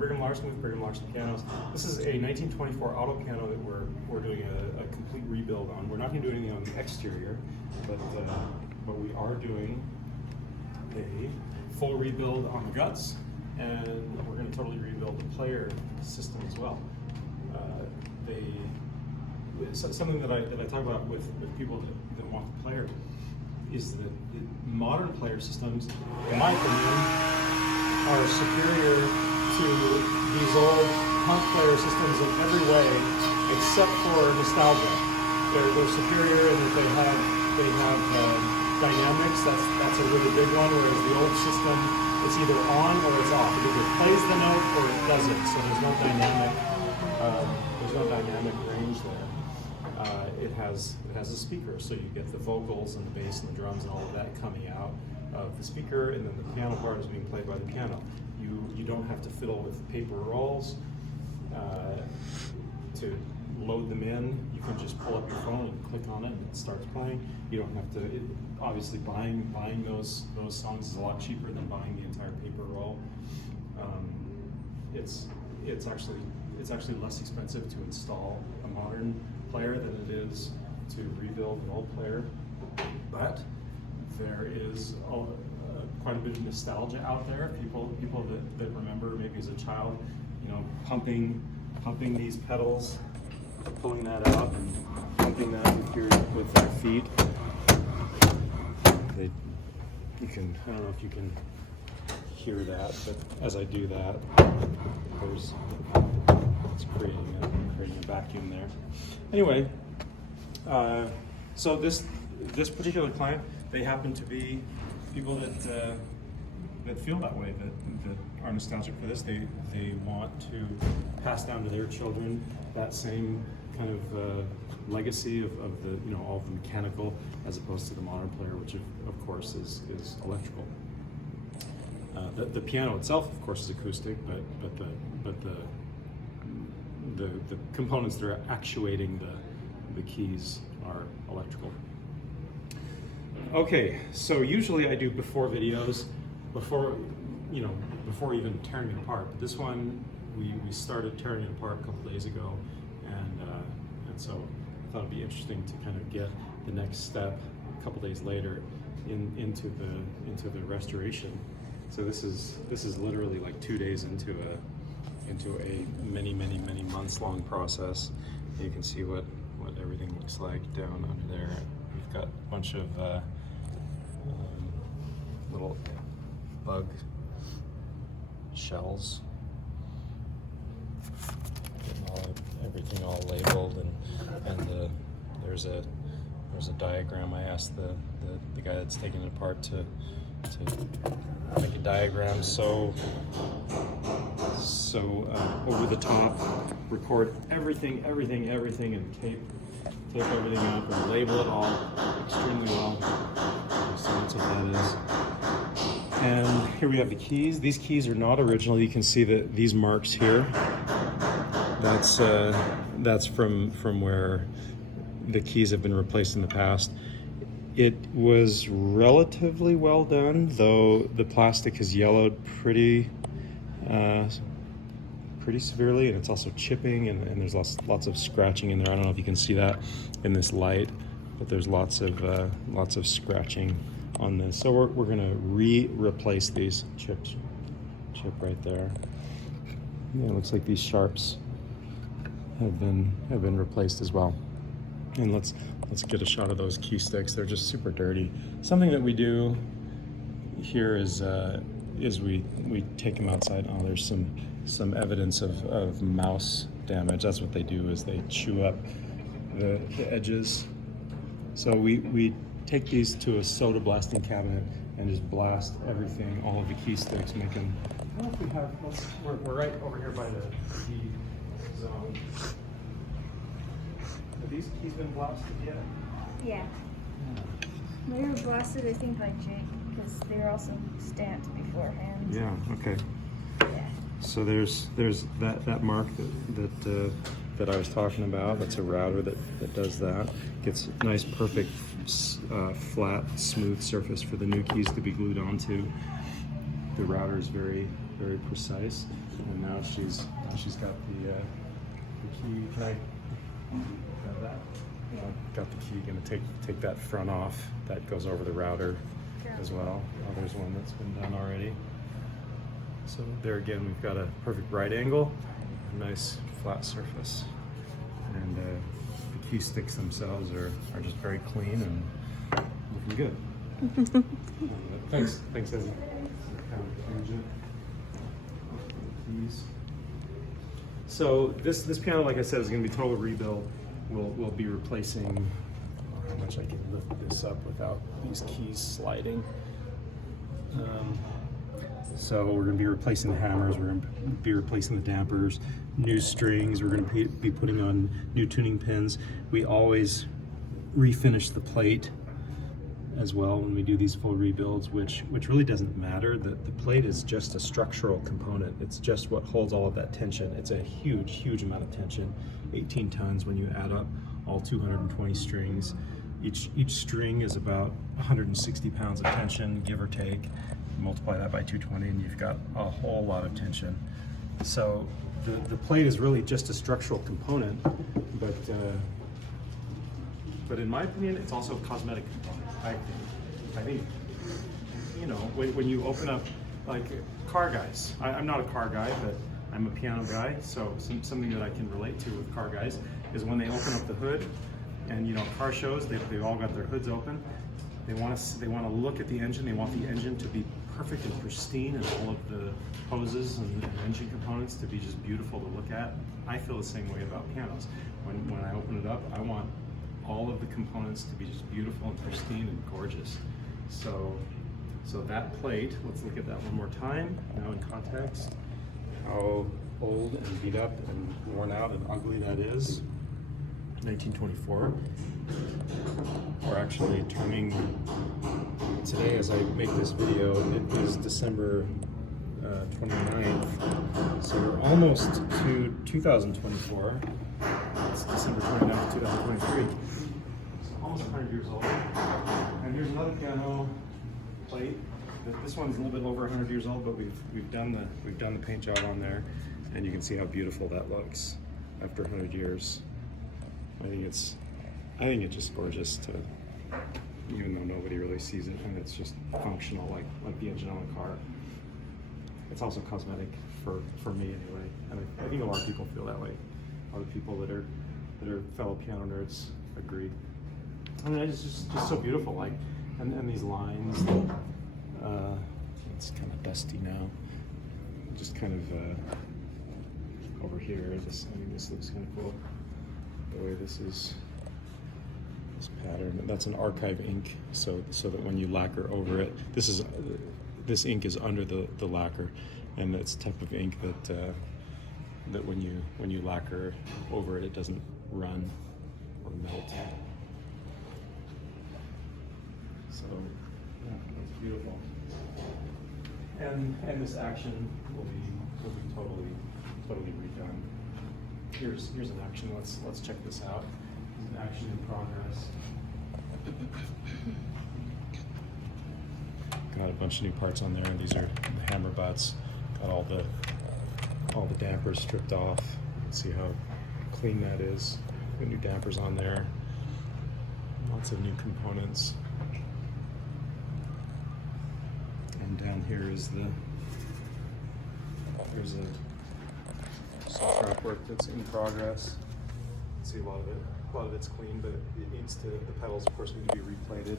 Brigham Larson with Brigham Larson Pianos. This is a 1924 Autopiano that we're doing a complete rebuild on. We're not going to do anything on the exterior, but we are doing a full rebuild on the guts, and we're going to totally rebuild the player system as well. Something that I talk about with people that want the player is that the modern player systems, in my opinion, are superior to these old punk player systems in every way, except for nostalgia. They're superior in that they have dynamics. That's a really big one. Whereas the old system, it's either on or it's off. It either plays the note or it doesn't. So there's no dynamic. There's no dynamic range there. It has a speaker, so you get the vocals and the bass and the drums and all of that coming out of the speaker, and then the piano part is being played by the piano. You don't have to fiddle with paper rolls to load them in. You can just pull up your phone and click on it and it starts playing. You don't have to. Obviously, buying those songs is a lot cheaper than buying the entire paper roll. It's actually less expensive to install a modern player than it is to rebuild an old player, but there is quite a bit of nostalgia out there. People that remember maybe as a child, pumping these pedals, pulling that out, and pumping that with their feet. I don't know if you can hear that, but as I do that, it's creating a vacuum there. Anyway, so this particular client, they happen to be people that feel that way, that are nostalgic for this. They want to pass down to their children that same kind of legacy of the all of the mechanical, as opposed to the modern player, which of course is electrical. The piano itself, of course, is acoustic, but the components that are actuating the keys are electrical. Okay, so usually I do before videos, before even tearing it apart. But this one, we started tearing it apart a couple days ago, and so I thought it'd be interesting to kind of get the next step a couple days later into the restoration. So this is literally like 2 days into a many months long process. You can see what everything looks like down under there. We've got a bunch of little bug shells, getting everything all labeled, and there's a diagram. I asked the guy that's taking it apart to make a diagram so over the top, record everything, and tape everything up and label it all extremely well. So that's what that is. And here we have the keys. These keys are not original. You can see that these marks here. That's from where the keys have been replaced in the past. It was relatively well done, though the plastic has yellowed pretty severely, and it's also chipping, and there's lots of scratching in there. I don't know if you can see that in this light, but there's lots of scratching on this. So we're gonna replace these chip right there. Yeah, it looks like these sharps have been replaced as well. And let's get a shot of those key sticks. They're just super dirty. Something that we do here is we take them outside. Oh, there's some evidence of mouse damage. That's what they do, is they chew up the edges. So we take these to a soda blasting cabinet and just blast everything, all of the key sticks, make them. I don't know if we have. We're right over here by the key zone. Have these keys been blasted yet? Yeah. They were blasted, I think, by Jake, because they were also stamped beforehand. Yeah. Okay. Yeah. So there's that mark that I was talking about. That's a router that does that. Gets a nice, perfect, flat, smooth surface for the new keys to be glued onto. The router is very very precise. And now she's got the key. Can I grab that? Got the key. Going to take that front off. That goes over the router as well. Oh, there's one that's been done already. So there again, we've got a perfect right angle, a nice flat surface, and the key sticks themselves are just very clean and looking good. Thanks, Ezzy. So this piano, like I said, is going to be total rebuild. We'll be replacing. How much I can lift this up without these keys sliding. So we're going to be replacing the hammers, we're going to be replacing the dampers, new strings, we're going to be putting on new tuning pins. We always refinish the plate as well when we do these full rebuilds, which really doesn't matter. The plate is just a structural component. It's just what holds all of that tension. It's a huge amount of tension, 18 tons when you add up all 220 strings. Each string is about 160 pounds of tension, give or take. Multiply that by 220 and you've got a whole lot of tension. So the plate is really just a structural component, but in my opinion, it's also a cosmetic component. I think you know, when you open up, like car guys, I'm not a car guy, but I'm a piano guy, so something that I can relate to with car guys is when they open up the hood, and you know, car shows, they've all got their hoods open. They want to look at the engine. They want the engine to be perfect and pristine, and all of the hoses and engine components to be just beautiful to look at. I feel the same way about pianos. When I open it up, I want all of the components to be just beautiful and pristine and gorgeous. So that plate, let's look at that one more time. Now in context, how old and beat up and worn out and ugly that is. 1924. We're actually turning, today as I make this video, it is December 29th, so we're almost to 2024. It's December 29th, 2023. It's almost 100 years old. And here's another piano plate. This one's a little bit over 100 years old, but we've done the paint job on there, and you can see how beautiful that looks after 100 years. I think it's just gorgeous to, even though nobody really sees it, and it's just functional like the engine on a car. It's also cosmetic for me anyway, and I think a lot of people feel that way. A lot of people that are fellow piano nerds agree. I mean, it's just so beautiful, like, and these lines. It's kind of dusty now. Just kind of over here. I think this looks kind of cool. The way this pattern, that's an archive ink, so that when you lacquer over it, this ink is under the lacquer, and it's the type of ink that when you lacquer over it, it doesn't run or melt. So yeah, that's beautiful. And this action will be totally redone. Here's an action. Let's check this out. This is an action in progress. Got a bunch of new parts on there. These are the hammer butts. Got all the dampers stripped off. See how clean that is. Got new dampers on there. Lots of new components. And down here is there's some track work that's in progress. See, a lot of it's clean, but it needs to, the pedals of course need to be replated.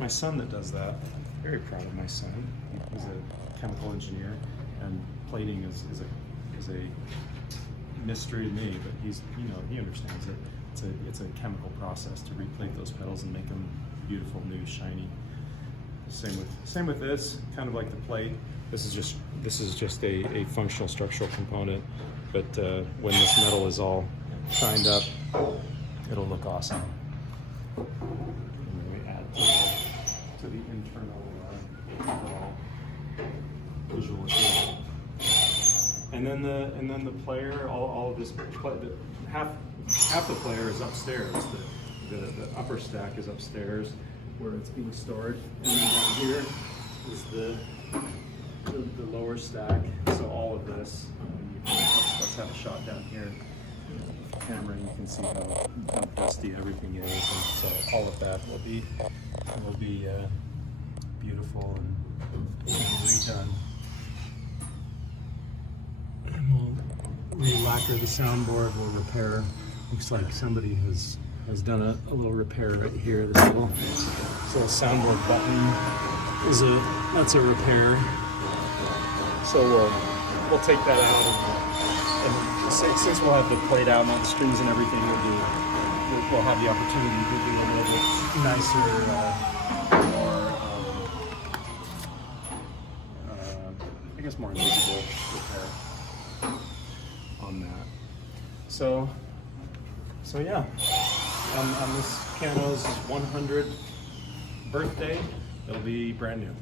My son that does that, very proud of my son. He's a chemical engineer, and plating is a mystery to me, but he understands it. It's a chemical process to replate those pedals and make them beautiful, new, shiny. Same with this, kind of like the plate. This is just a functional structural component, but when this metal is all shined up, it'll look awesome. And then we add to the internal visual as well. And then the player, all of this, half the player is upstairs. The upper stack is upstairs, where it's being stored, and then down here is the the lower stack. So all of this. Let's have a shot down here. Camera, you can see how dusty everything is, and so all of that will be beautiful and redone. And we'll re-lacquer the soundboard. We'll repair. Looks like somebody has done a little repair right here. This little soundboard button that's a repair. So we'll take that out, and since we'll have the plate out and all the strings and everything, we'll have the opportunity to do a little bit nicer, I guess more visible repair on that. So yeah, on this piano's 100th birthday, it'll be brand new.